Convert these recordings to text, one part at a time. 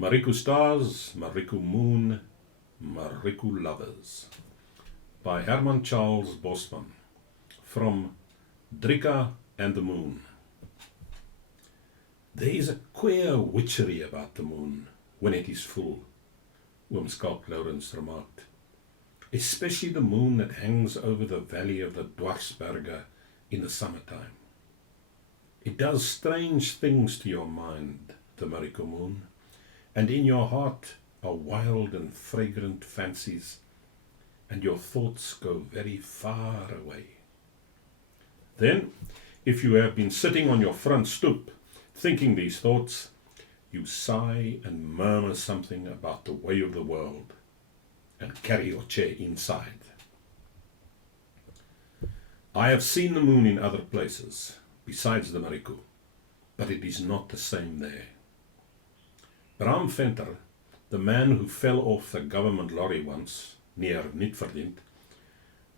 Marico Stars, Marico Moon, Marico Lovers by Herman Bosman from Drieka and the Moon. There is a queer witchery about the moon when it is full, Oomskalk Lawrence remarked, especially the moon that hangs over the valley of the Dwarsberge in the summertime. It does strange things to your mind, the Marico moon, and in your heart are wild and fragrant fancies, and your thoughts go very far away. Then, if you have been sitting on your front stoop, thinking these thoughts, you sigh and murmur something about the way of the world, and carry your chair inside. I have seen the moon in other places, besides the Marico, but it is not the same there. Bram Venter, the man who fell off the government lorry once, near Nitverdient,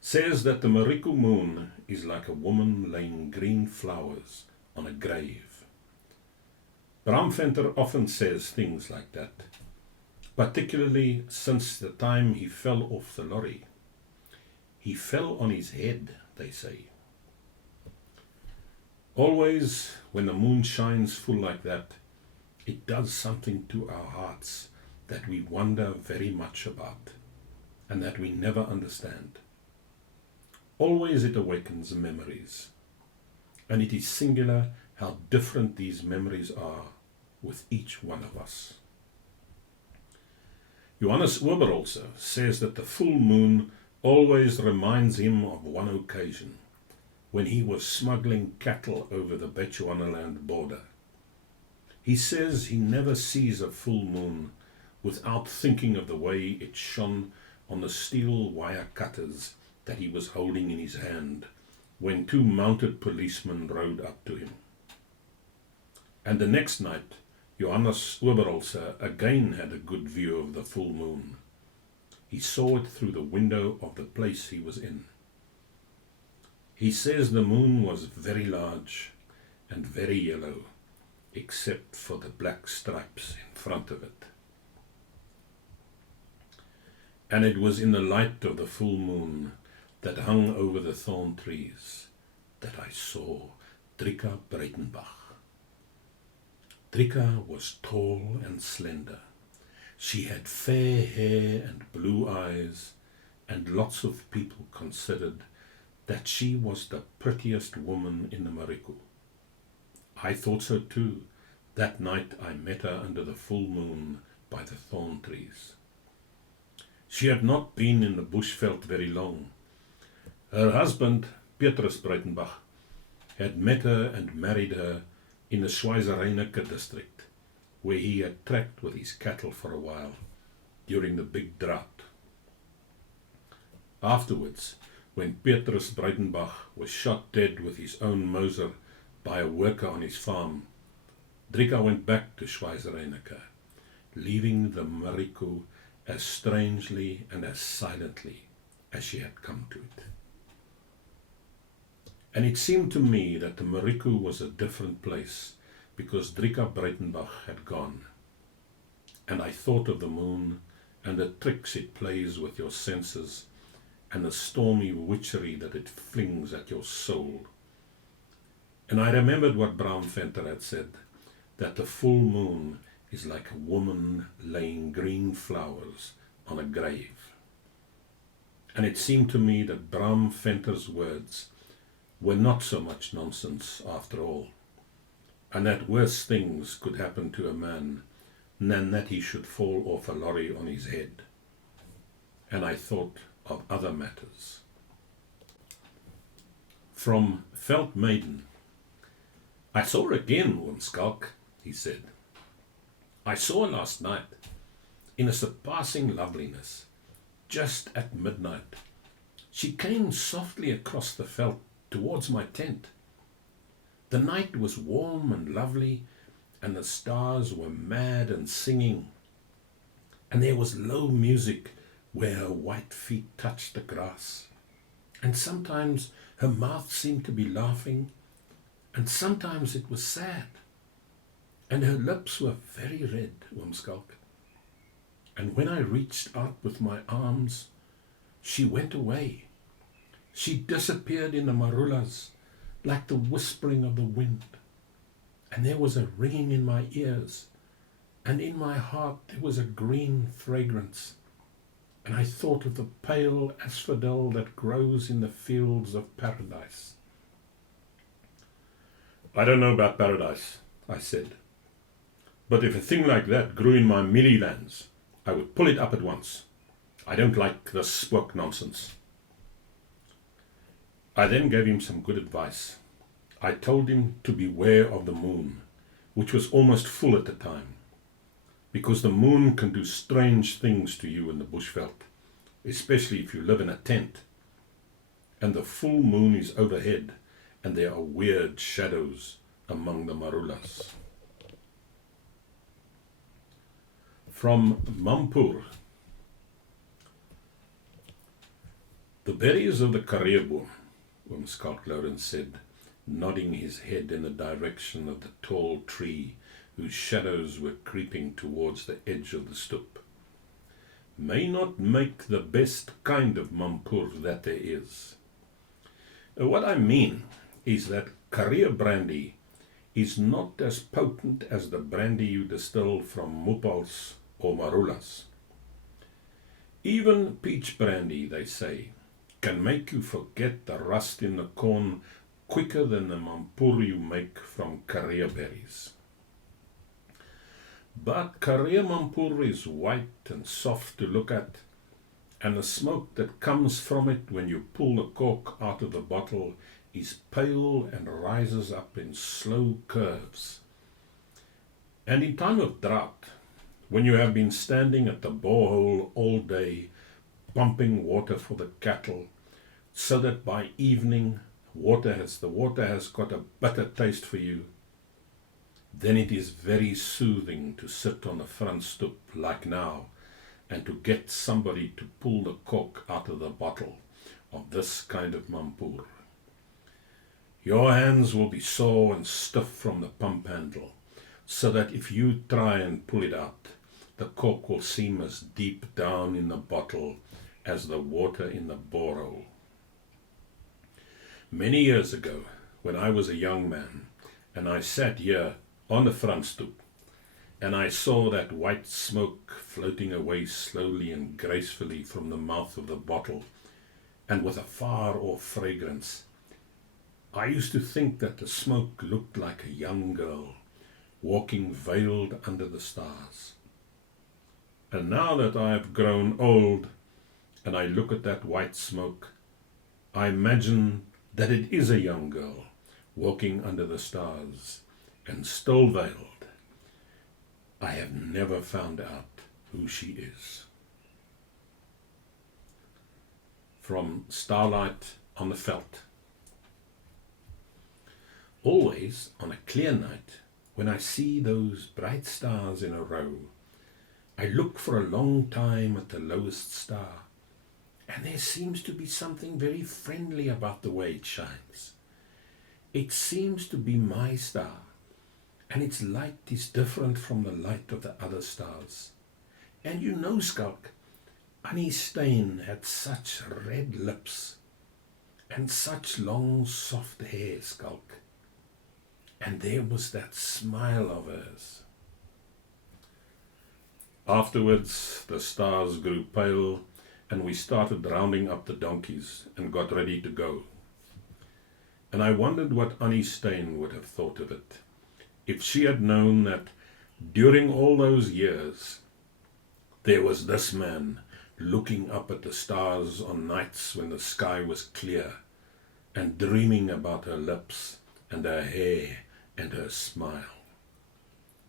says that the Marico moon is like a woman laying green flowers on a grave. Bram Venter often says things like that, particularly since the time he fell off the lorry. He fell on his head, they say. Always, when the moon shines full like that, it does something to our hearts that we wonder very much about, and that we never understand. Always it awakens memories, and it is singular how different these memories are with each one of us. Johannes Oberholzer says that the full moon always reminds him of one occasion, when he was smuggling cattle over the Bechuanaland border. He says he never sees a full moon without thinking of the way it shone on the steel wire cutters that he was holding in his hand when two mounted policemen rode up to him. And the next night, Johannes Oberholzer again had a good view of the full moon. He saw it through the window of the place he was in. He says the moon was very large and very yellow, except for the black stripes in front of it. And it was in the light of the full moon that hung over the thorn trees that I saw Drieka Breitenbach. Drieka was tall and slender. She had fair hair and blue eyes, and lots of people considered that she was the prettiest woman in the Marico. I thought so too, that night I met her under the full moon by the thorn trees. She had not been in the Bushveld very long. Her husband, Petrus Breitenbach, had met her and married her in the Schweizereineke district, where he had tracked with his cattle for a while during the big drought. Afterwards, when Petrus Breitenbach was shot dead with his own Moser by a worker on his farm, Drieka went back to Schweizereineke, leaving the Marico as strangely and as silently as she had come to it. And it seemed to me that the Marico was a different place because Drieka Breitenbach had gone. And I thought of the moon and the tricks it plays with your senses and the stormy witchery that it flings at your soul. And I remembered what Bram Venter had said, that the full moon is like a woman laying green flowers on a grave. And it seemed to me that Bram Venter's words were not so much nonsense after all, and that worse things could happen to a man than that he should fall off a lorry on his head. And I thought of other matters. From Veld Maiden. I saw her again, Oomskalk, he said. I saw her last night, in a surpassing loveliness, just at midnight. She came softly across the veld towards my tent. The night was warm and lovely, and the stars were mad and singing, and there was low music where her white feet touched the grass, and sometimes her mouth seemed to be laughing, and sometimes it was sad, and her lips were very red, Oomskalk. And when I reached out with my arms, she went away. She disappeared in the marulas like the whispering of the wind. And there was a ringing in my ears, and in my heart there was a green fragrance. And I thought of the pale asphodel that grows in the fields of paradise. I don't know about paradise, I said. But if a thing like that grew in my Millie lands, I would pull it up at once. I don't like this spook nonsense. I then gave him some good advice. I told him to beware of the moon, which was almost full at the time, because the moon can do strange things to you in the bushveld, especially if you live in a tent, and the full moon is overhead, and there are weird shadows among the marulas. From Mampoer. The berries of the kareeboom, Oomskalk Lawrence said, nodding his head in the direction of the tall tree whose shadows were creeping towards the edge of the stoep, may not make the best kind of Mampoer that there is. What I mean is that Karee brandy is not as potent as the brandy you distill from mupals or marulas. Even peach brandy, they say, can make you forget the rust in the corn quicker than the Mampoer you make from Karee berries. But Karee Mampoer is white and soft to look at, and the smoke that comes from it when you pull the cork out of the bottle is pale and rises up in slow curves. And in time of drought, when you have been standing at the borehole all day, pumping water for the cattle, so that by evening the water has got a bitter taste for you, then it is very soothing to sit on the front stoep like now and to get somebody to pull the cork out of the bottle of this kind of Mampoer. Your hands will be sore and stiff from the pump handle, so that if you try and pull it out, the cork will seem as deep down in the bottle as the water in the borehole. Many years ago, when I was a young man, and I sat here on the front stoep, and I saw that white smoke floating away slowly and gracefully from the mouth of the bottle, and with a far-off fragrance, I used to think that the smoke looked like a young girl, walking veiled under the stars. And now that I have grown old, and I look at that white smoke, I imagine that it is a young girl, walking under the stars, and still veiled. I have never found out who she is. From Starlight on the Veld. Always on a clear night, when I see those bright stars in a row, I look for a long time at the lowest star, and there seems to be something very friendly about the way it shines. It seems to be my star, and its light is different from the light of the other stars. And you know, Skalk, Annie Stein had such red lips, and such long soft hair, Skalk. And there was that smile of hers. Afterwards, the stars grew pale, and we started rounding up the donkeys and got ready to go. And I wondered what Annie Stein would have thought of it, if she had known that during all those years, there was this man looking up at the stars on nights when the sky was clear, and dreaming about her lips and her hair and her smile.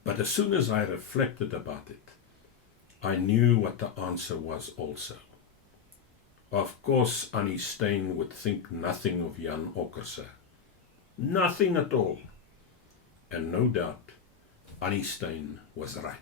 But as soon as I reflected about it, I knew what the answer was also. Of course, Annie Stein would think nothing of Jan Okkerse. Nothing at all. And no doubt, Annie Stein was right.